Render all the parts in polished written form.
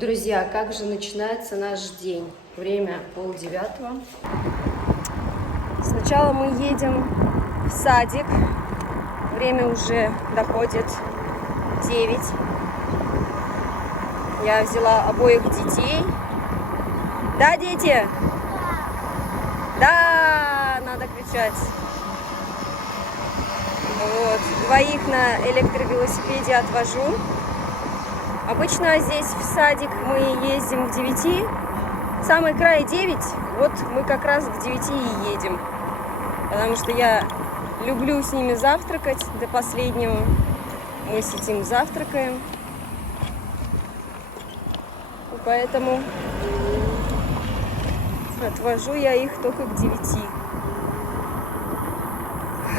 Друзья, как же начинается наш день? Время 8:30. Сначала мы едем в садик. Время уже доходит 9. Я взяла обоих детей. Да, дети? Да, надо кричать. Вот. Двоих на электровелосипеде отвожу. Обычно здесь в садик мы ездим к 9. Самый край 9. Вот мы как раз к 9 и едем. Потому что я люблю с ними завтракать до последнего. Мы сидим, завтракаем. И поэтому отвожу я их только к 9.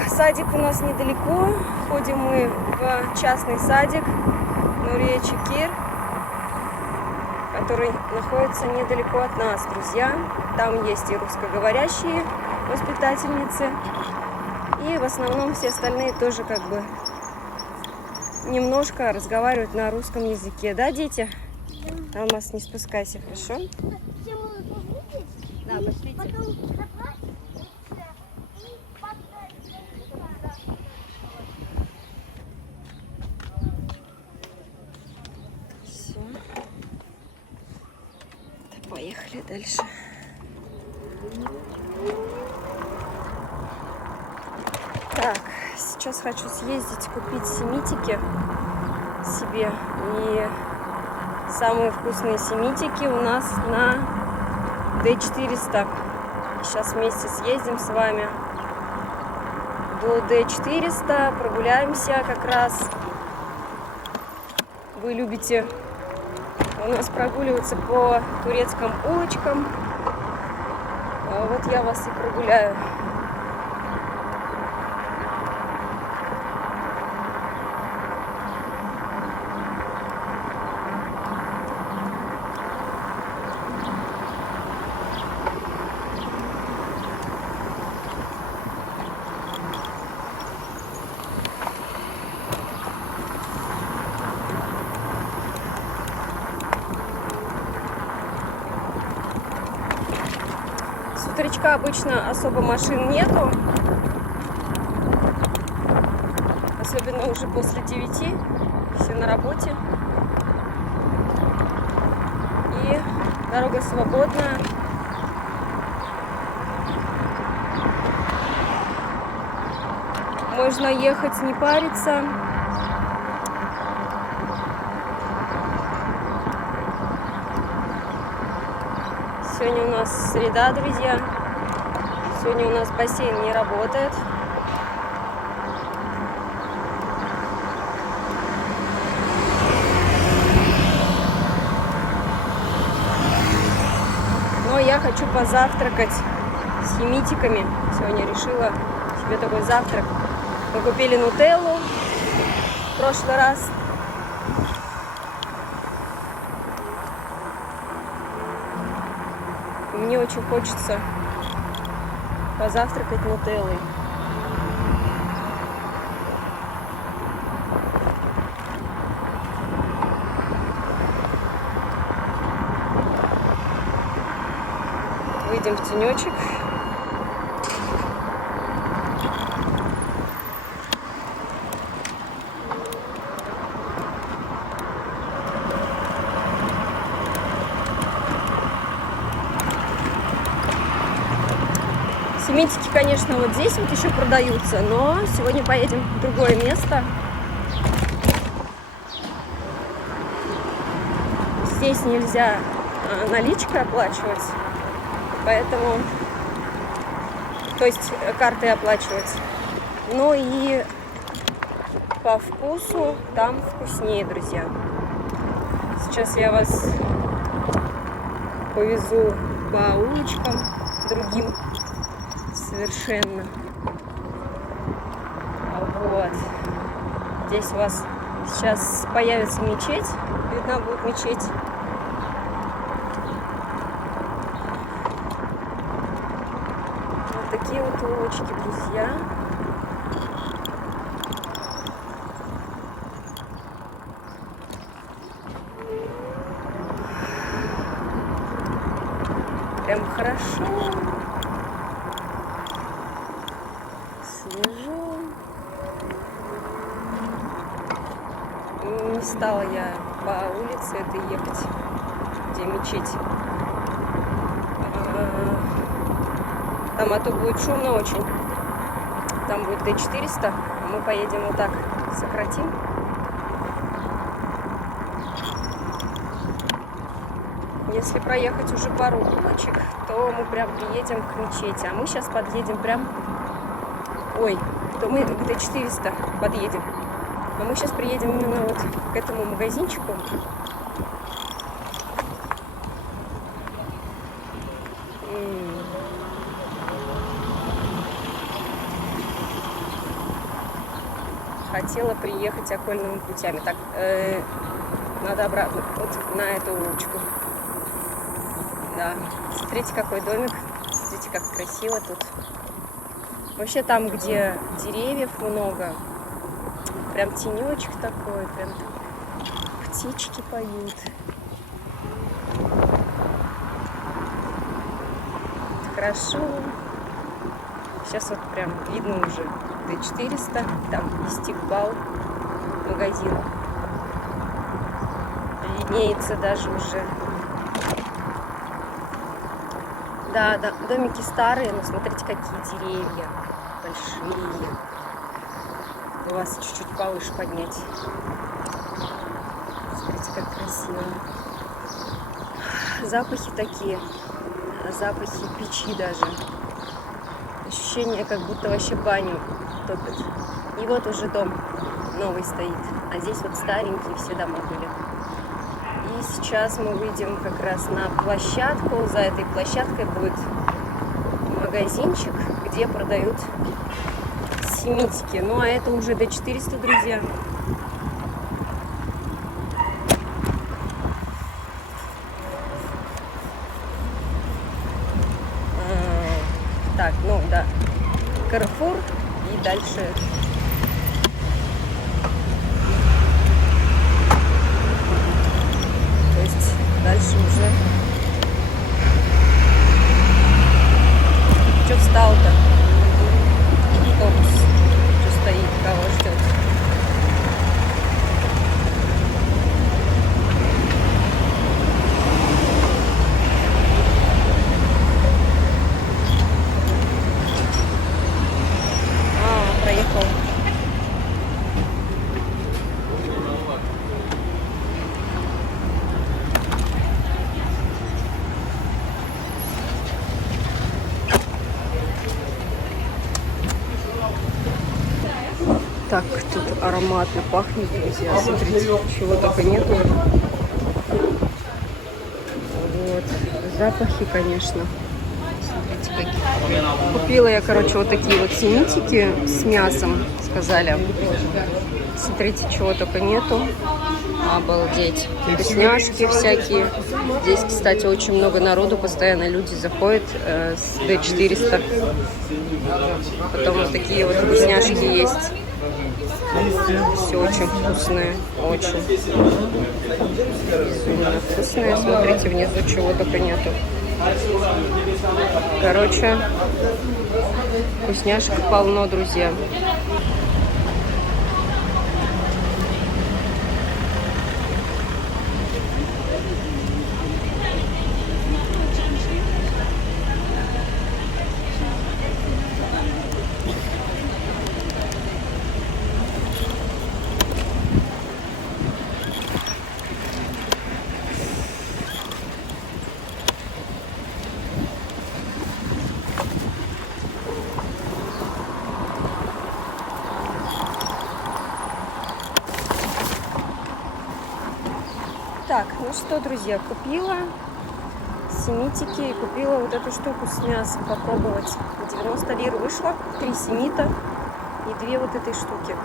Садик у нас недалеко. Ходим мы в частный садик Нурия Чекир, который находится недалеко от нас, друзья. Там есть и русскоговорящие воспитательницы, и в основном все остальные тоже как бы немножко разговаривают на русском языке. Да, дети? Алмаз, не спускайся, хорошо? Да, пошлите. Все. Поехали дальше. Так, сейчас хочу съездить купить семитики себе. И самые вкусные семитики у нас на D400. Сейчас вместе съездим с вами до D400, прогуляемся как раз. Вы любите у нас прогуливаться по турецким улочкам. Вот я вас и прогуляю. С утречка обычно особо машин нету, особенно уже после 9, все на работе, и дорога свободная. Можно ехать, не париться. Сегодня у нас среда, друзья. Сегодня у нас бассейн не работает. Но я хочу позавтракать с семитиками. Сегодня решила себе такой завтрак. Мы купили нутеллу в прошлый раз. Мне очень хочется позавтракать нутеллой. Выйдем в тенечек. Семитики, конечно, вот здесь вот еще продаются, но сегодня поедем в другое место. Здесь нельзя наличкой оплачивать, поэтому, то есть картой оплачивать. Но и по вкусу там вкуснее, друзья. Сейчас я вас повезу по улочкам другим. Совершенно. Вот. Здесь у вас сейчас появится мечеть. Видна будет мечеть. Вот такие вот улочки, друзья. Прям хорошо. Свежо. Не стала я по улице этой ехать, где мечеть. Там, а то будет шумно очень. Там будет Д400, а мы поедем вот так, сократим. Если проехать уже пару улочек, то мы прям приедем к мечети. А мы сейчас подъедем прям... Ой, то мы к Д400 подъедем. А мы сейчас приедем именно вот к этому магазинчику. Хотела приехать окольными путями. Так, надо обратно, вот на эту улочку. Да, смотрите, какой домик. Смотрите, как красиво тут. Вообще там, где деревьев много, прям тенечек такой, прям птички поют. Хорошо. Сейчас вот прям видно уже Д400, там истекбал магазин. Виднеется даже уже. Да, домики старые, но смотрите, какие деревья большие. У вас чуть-чуть повыше поднять. Смотрите, как красиво. Запахи такие, запахи печи даже. Ощущение, как будто вообще баню топят. И вот уже дом новый стоит. А здесь вот старенькие все дома были. И сейчас мы выйдем как раз на площадку. За этой площадкой будет магазинчик, где продают семитики. Ну а это уже Д400, друзья. Так, ну да, Carrefour и дальше. То есть дальше уже. Че встал-то? Автобус. Что стоит, кого ждет? Проехал. Так, тут ароматно пахнет, друзья. Смотрите, чего только нету. Вот. Запахи, конечно. Смотрите, какие. Купила я, короче, вот такие вот семитики с мясом, сказали. Смотрите, чего только нету. Обалдеть. Вкусняшки всякие. Здесь, кстати, очень много народу. Постоянно люди заходят с Д400. Потом вот такие вот вкусняшки есть. Все очень вкусное. Очень. Безумно вкусное. Смотрите, внизу чего только нету. Короче, вкусняшек полно, друзья. Так, ну что, друзья, купила семитики и купила вот эту штуку с мясом попробовать. 90 лир вышло, 3 семита и 2 вот этой штуки.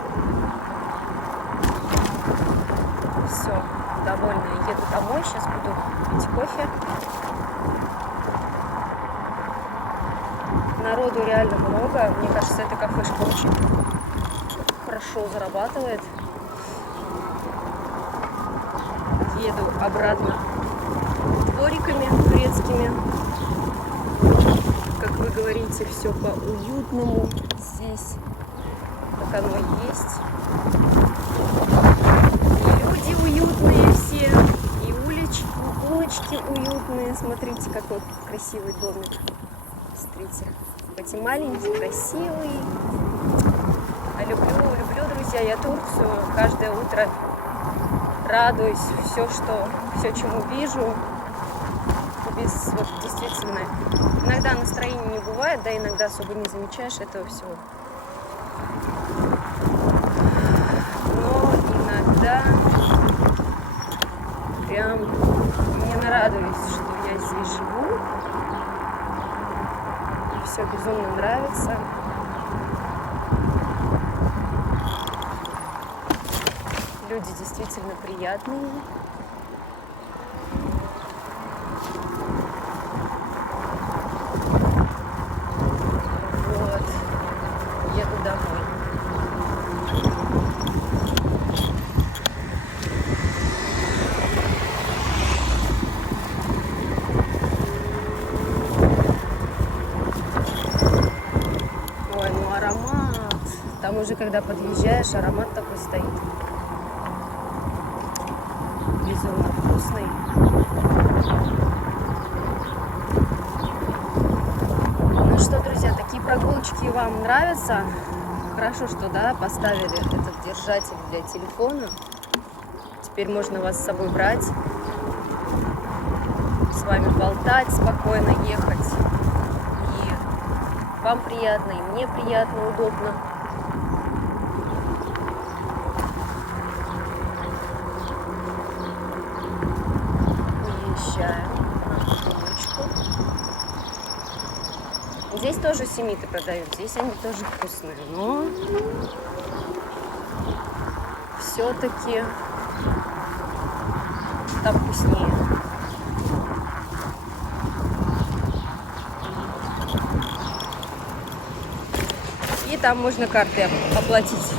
Все, довольна. Еду домой, сейчас буду пить кофе. Народу реально много. Мне кажется, эта кафешка очень хорошо зарабатывает. Еду обратно двориками турецкими. говорите, все по-уютному здесь, как оно есть. И люди уютные все, и улочки уютные. Смотрите, какой красивый домик. Смотрите, хоть и маленький, красивый. Люблю, друзья, я Турцию. Каждое утро радуюсь, все, чему вижу. Вот, действительно, иногда настроения не бывает, да, иногда особо не замечаешь этого всего. Но иногда прям не нарадуюсь, что я здесь живу. Все безумно нравится. Люди действительно приятные. Вот. Еду домой. Ой, ну аромат. Там уже, когда подъезжаешь, аромат такой стоит. Безумно вкусный. Ну что, друзья, такие прогулочки вам нравятся? Хорошо, что, да, поставили этот держатель для телефона. Теперь можно вас с собой брать, с вами болтать, спокойно ехать. И вам приятно, и мне приятно, удобно. Здесь тоже семиты продают, здесь они тоже вкусные, но все-таки там вкуснее. И там можно карты оплатить.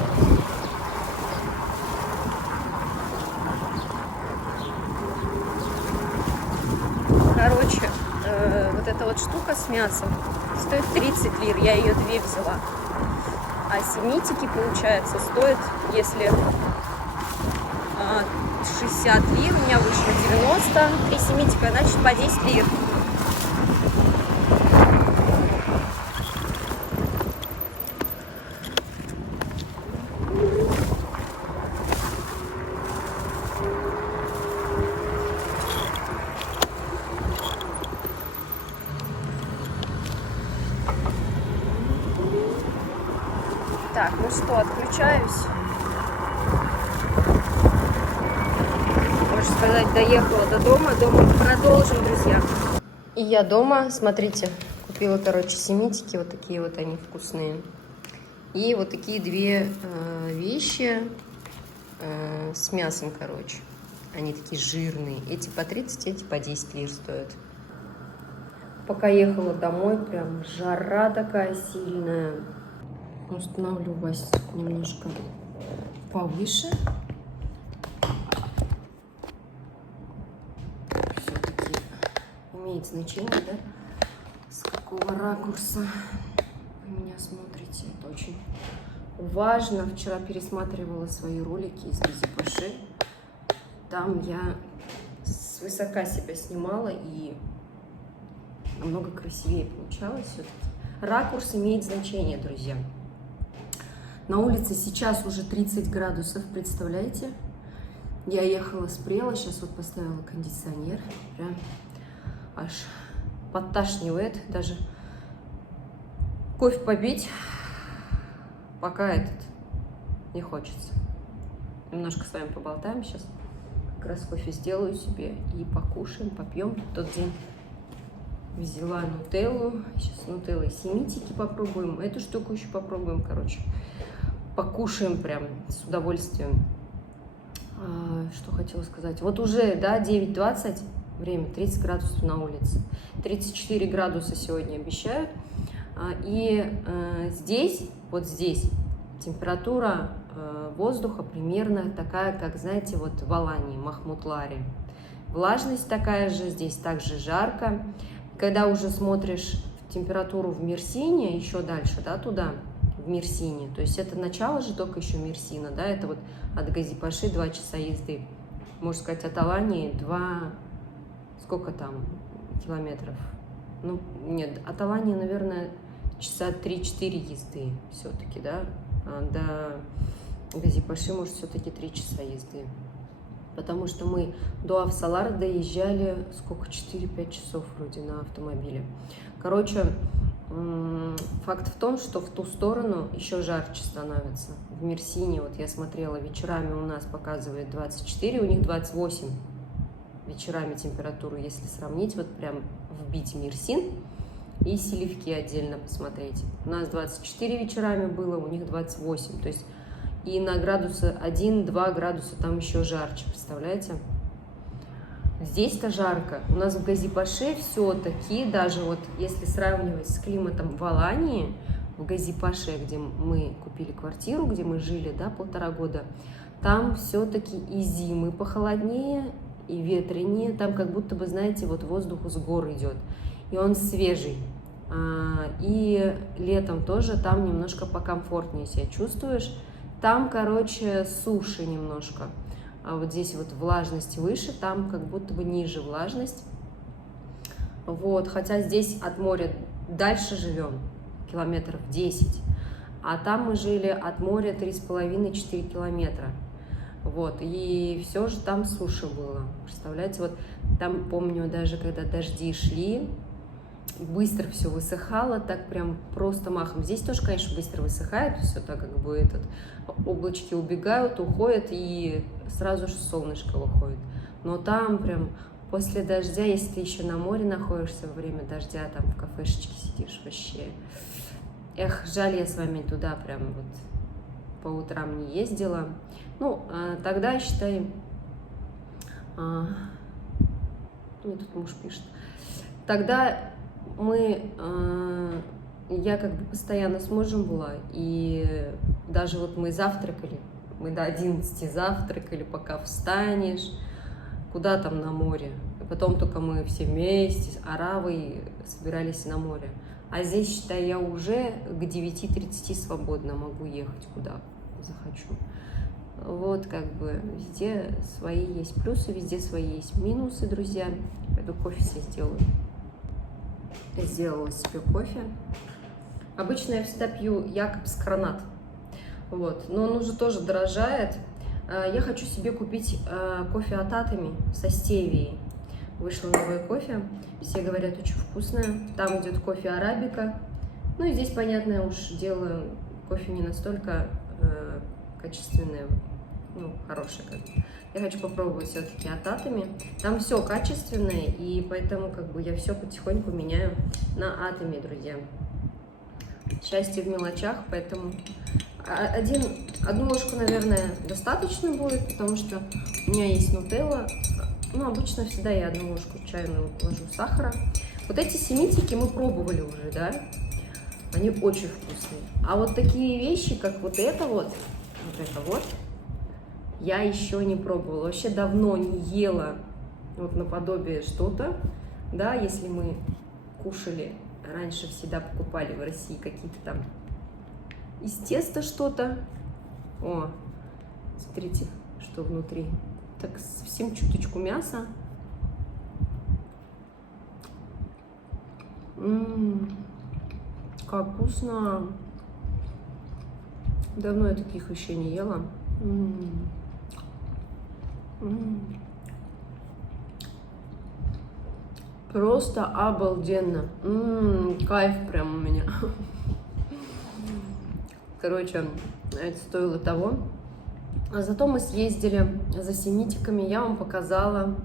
Короче, вот эта вот штука с мясом стоит 30 лир, я ее 2 взяла. А семитики, получается, стоят, если 60 лир, у меня вышло 90, 3 семитика, значит по 10 лир. Так, ну что, отключаюсь. Можно сказать, доехала до дома. Дома продолжим, друзья. И я дома, смотрите, купила, короче, семитики. Вот такие вот они вкусные. И вот такие 2 вещи с мясом, короче. Они такие жирные. Эти по 30, эти по 10 лир стоят. Пока ехала домой, прям жара такая сильная. Установлю вас немножко повыше. Все-таки имеет значение, да, с какого ракурса вы меня смотрите. Это очень важно. Вчера пересматривала свои ролики из Визипаши. Там я свысока себя снимала и намного красивее получалось все-таки. Ракурс имеет значение, друзья. На улице сейчас уже 30 градусов, представляете? Я ехала с Прела, сейчас вот поставила кондиционер, прям аж подташнивает, даже кофе попить пока не хочется. Немножко с вами поболтаем сейчас, как раз кофе сделаю себе и покушаем, попьем. В тот день взяла нутеллу, сейчас нутеллой семитики попробуем, эту штуку еще попробуем, короче. Покушаем прям с удовольствием. Что хотела сказать. Вот уже, да, 9:20, время, 30 градусов на улице. 34 градуса сегодня обещают. И здесь, вот здесь, температура воздуха примерно такая, как, знаете, вот в Алании, Махмутларе. Влажность такая же, здесь также жарко. Когда уже смотришь в температуру в Мерсине, еще дальше, да, туда, в Мерсине. То есть это начало же только еще Мерсина, да, это вот от Газипаши 2 часа езды. Можно сказать, от Алании 2, сколько там километров? Ну, нет, от Алании, наверное, часа 3-4 езды все-таки, да, до Газипаши, может, все-таки 3 часа езды. Потому что мы до Авсалара доезжали, сколько, 4-5 часов вроде на автомобиле. Короче, факт в том, что в ту сторону еще жарче становится. В Мерсине, вот я смотрела, вечерами у нас показывает 24, у них 28 вечерами температуру, если сравнить, вот прям вбить Мерсин и Селивки отдельно посмотреть. У нас 24 вечерами было, у них 28, то есть и на градуса 1-2 градуса там еще жарче, представляете? Здесь-то жарко. У нас в Газипаше все-таки, даже вот если сравнивать с климатом в Алании, в Газипаше, где мы купили квартиру, где мы жили, да, 1,5 года, там все-таки и зимы похолоднее, и ветренее, там как будто бы, знаете, вот воздух с гор идет, и он свежий. И летом тоже там немножко покомфортнее себя чувствуешь. Там, короче, суше немножко. А вот здесь вот влажность выше, там как будто бы ниже влажность. Вот, хотя здесь от моря дальше живем, километров 10. А там мы жили от моря 3,5-4 километра. Вот, и все же там суше было. Представляете, вот там, помню, даже когда дожди шли, быстро все высыхало, так прям просто махом. Здесь тоже, конечно, быстро высыхает все, так как бы облачки убегают, уходят, и сразу же солнышко выходит. Но там прям после дождя, если ты еще на море находишься во время дождя, там в кафешечке сидишь, вообще. Эх, жаль, я с вами туда прям вот по утрам не ездила. Ну, тогда, считай, мне тут муж пишет, тогда я как бы постоянно с мужем была, и даже вот мы завтракали, мы до 11 завтракали, пока встанешь, куда там на море, и потом только мы все вместе с Аравой собирались на море. А здесь, считай, я уже к 9:30 свободно могу ехать, куда захочу. Вот, как бы, везде свои есть плюсы, везде свои есть минусы, друзья. Пойду кофе себе сделаю. Я сделала себе кофе. Обычно я всегда пью Якобс Гранат. Вот, но он уже тоже дорожает. Я хочу себе купить кофе от Атоми со стевией. Вышло новое кофе. Все говорят, очень вкусное. Там идет кофе арабика. Ну и здесь, понятно, я уж делаю кофе не настолько качественное, ну, хорошее. Как бы. Я хочу попробовать все-таки от Атоми. Там все качественное, и поэтому как бы я все потихоньку меняю на Атоми, друзья. Счастье в мелочах, поэтому одну ложку, наверное, достаточно будет, потому что у меня есть нутелла. Ну, обычно всегда я одну ложку чайную ложу сахара. Вот эти семитики мы пробовали уже, да? Они очень вкусные. А вот такие вещи, как вот это вот, я еще не пробовала. Вообще давно не ела вот наподобие что-то, да, если мы кушали, раньше всегда покупали в России какие-то там из теста что-то. О, смотрите, что внутри. Так, совсем чуточку мяса. Как вкусно. Давно я таких еще не ела. Просто обалденно. Кайф прям у меня. Короче, это стоило того. А зато мы съездили за семитиками. Я вам показала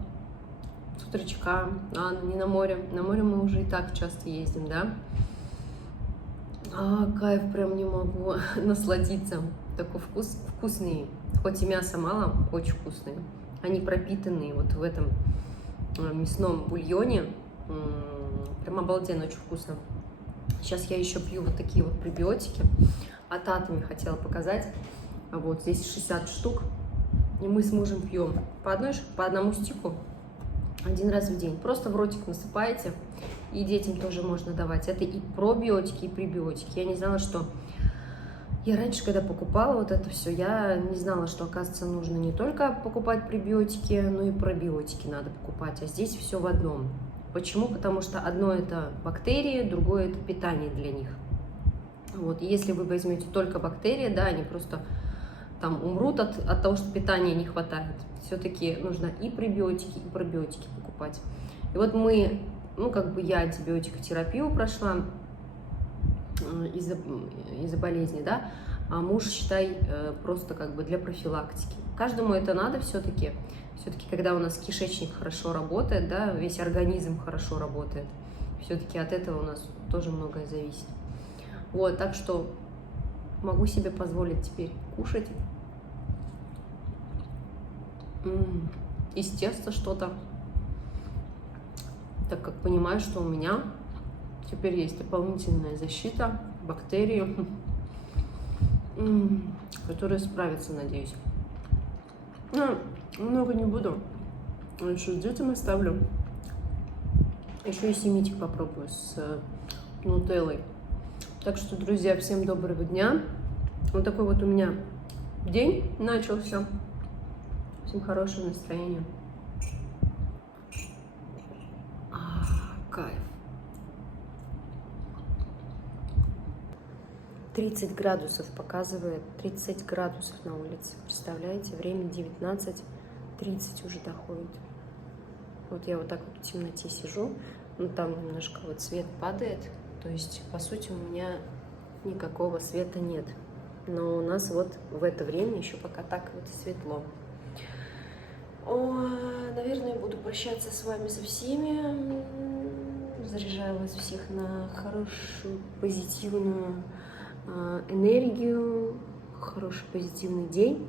с утречка. Не на море. На море мы уже и так часто ездим, да? Кайф, прям не могу насладиться. Такой вкусный. Хоть и мяса мало, очень вкусные. Они пропитанные вот в этом мясном бульоне. Прям обалденно, очень вкусно. Сейчас я еще пью вот такие вот пребиотики. От Атоми хотела показать. Вот здесь 60 штук. И мы с мужем пьем по одному стику. 1 раз в день. Просто в ротик насыпаете, и детям тоже можно давать. Это и пробиотики, и пребиотики. Я не знала, что... Я раньше, когда покупала вот это все, я не знала, что, оказывается, нужно не только покупать пребиотики, но и пробиотики надо покупать. А здесь все в одном. Почему? Потому что одно это бактерии, другое это питание для них. Вот. И если вы возьмете только бактерии, да, они просто там умрут от того, что питания не хватает. Все-таки нужно и пребиотики, и пробиотики покупать. И вот мы, я антибиотикотерапию прошла из-за болезни, да, а муж, считай, просто для профилактики. Каждому это надо все-таки. Все-таки, когда у нас кишечник хорошо работает, да, весь организм хорошо работает, все-таки от этого у нас тоже многое зависит. Вот, так что могу себе позволить теперь кушать из теста что-то, так как понимаю, что у меня теперь есть дополнительная защита, бактерии, которые справятся, надеюсь. Много не буду. Еще детям оставлю. Еще и семитик попробую с нутеллой. Так что, друзья, всем доброго дня. Вот такой вот у меня день начался. Всем хорошего настроения. Кайф. 30 градусов показывает, 30 градусов на улице. Представляете, время 19:30 уже доходит. Вот я вот так вот в темноте сижу, там немножко вот свет падает, то есть, по сути, у меня никакого света нет. Но у нас вот в это время еще пока так вот светло. Наверное, буду прощаться с вами со всеми. Заряжаю вас всех на хорошую, позитивную энергию, хороший позитивный день.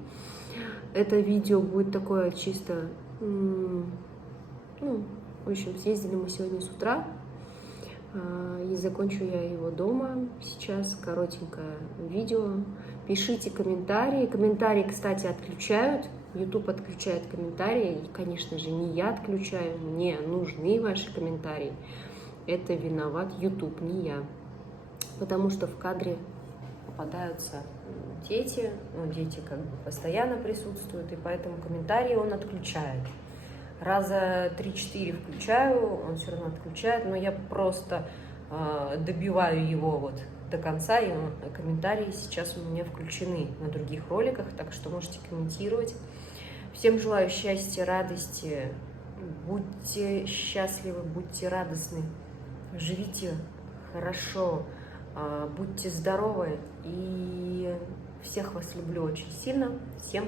Это видео будет такое чисто, в общем, съездили мы сегодня с утра, и закончу я его дома сейчас, коротенькое видео. Пишите комментарии. Комментарии, кстати, отключают. YouTube отключает комментарии, и, конечно же, не я отключаю, мне нужны ваши комментарии. Это виноват YouTube, не я. Потому что в кадре попадаются дети, дети постоянно присутствуют, и поэтому комментарии он отключает. Раза 3-4 включаю, он все равно отключает, но я просто добиваю его вот до конца, и комментарии сейчас у меня включены на других роликах, так что можете комментировать. Всем желаю счастья, радости, будьте счастливы, будьте радостны, живите хорошо, будьте здоровы, и всех вас люблю очень сильно. Всем